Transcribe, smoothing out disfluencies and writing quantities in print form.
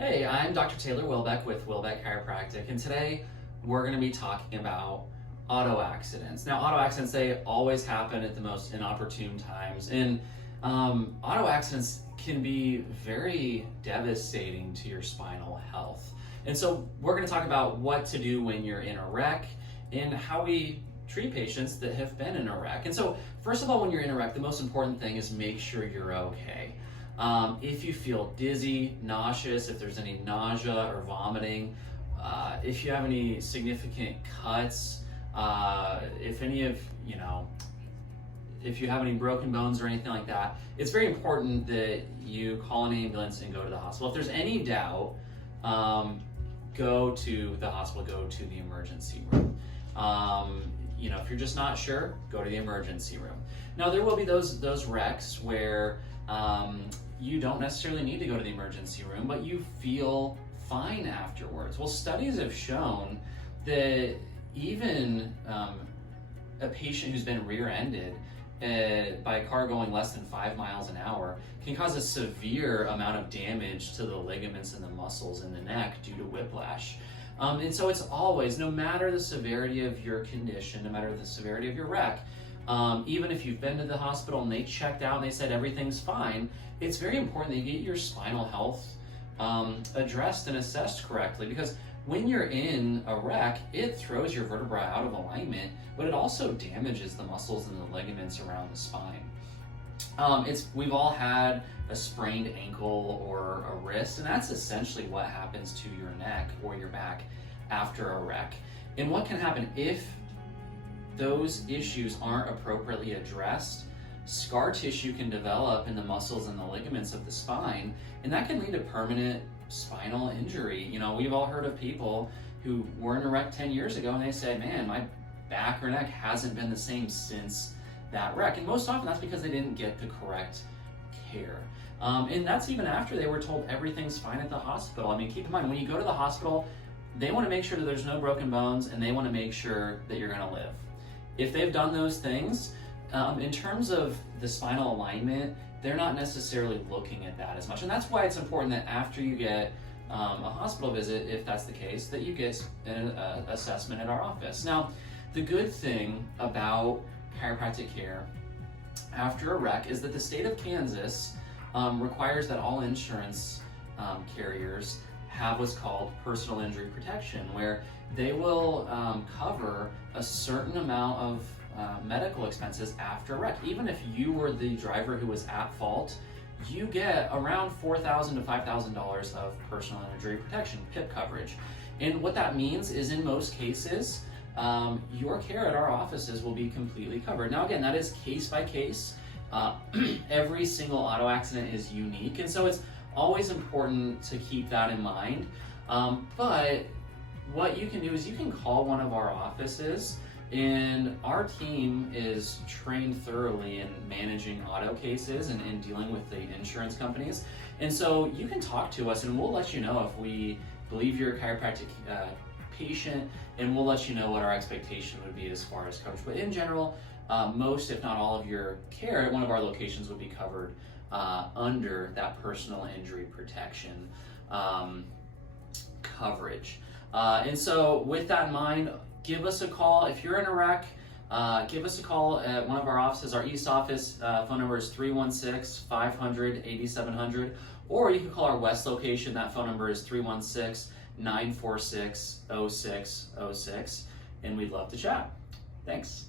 Hey, I'm Dr. Taylor Wilbeck with Wilbeck Chiropractic, and today we're going to be talking about auto accidents. Now, auto accidents, they always happen at the most inopportune times, and auto accidents can be very devastating to your spinal health. And so we're going to talk about what to do when you're in a wreck and how we treat patients that have been in a wreck. And so, first of all, when you're in a wreck, the most important thing is make sure you're okay. If you feel dizzy, nauseous, if there's any nausea or vomiting, if you have any significant cuts, if you have any broken bones or anything like that, it's very important that you call an ambulance and go to the hospital. If there's any doubt, go to the hospital, go to the emergency room. If you're just not sure, go to the emergency room. Now, there will be those wrecks where you don't necessarily need to go to the emergency room, but you feel fine afterwards. Well, studies have shown that even a patient who's been rear-ended by a car going less than 5 miles an hour can cause a severe amount of damage to the ligaments and the muscles in the neck due to whiplash. And so it's always, no matter the severity of your condition, no matter the severity of your wreck, even if you've been to the hospital and they checked out and they said everything's fine, it's very important that you get your spinal health addressed and assessed correctly, because when you're in a wreck, it throws your vertebrae out of alignment, but it also damages the muscles and the ligaments around the spine. We've all had a sprained ankle or a wrist, and that's essentially what happens to your neck or your back after a wreck. And what can happen if those issues aren't appropriately addressed? Scar tissue can develop in the muscles and the ligaments of the spine, and that can lead to permanent spinal injury. We've all heard of people who were in a wreck 10 years ago and they said, man, my back or neck hasn't been the same since that wreck. And most often that's because they didn't get the correct care. And that's even after they were told everything's fine at the hospital. Keep in mind, when you go to the hospital, they want to make sure that there's no broken bones, and they want to make sure that you're going to live. If they've done those things, in terms of the spinal alignment, they're not necessarily looking at that as much. And that's why it's important that after you get a hospital visit, if that's the case, that you get an assessment at our office. Now, the good thing about chiropractic care after a wreck is that the state of Kansas requires that all insurance carriers have what's called personal injury protection, where they will cover a certain amount of medical expenses after a wreck. Even if you were the driver who was at fault, you get around $4,000 to $5,000 of personal injury protection, PIP coverage. And what that means is, in most cases, your care at our offices will be completely covered. Now, again, that is case by case. Every single auto accident is unique, and so it's always important to keep that in mind. But what you can do is you can call one of our offices, and our team is trained thoroughly in managing auto cases and dealing with the insurance companies. And so you can talk to us and we'll let you know if we believe you're a chiropractic patient, and we'll let you know what our expectation would be as far as coverage. But in general, most, if not all, of your care at one of our locations would be covered under that personal injury protection coverage. And so with that in mind, give us a call. If you're in a wreck, give us a call at one of our offices. Our East office phone number is 316-500-8700, or you can call our West location. That phone number is 316-946-0606, and we'd love to chat. Thanks.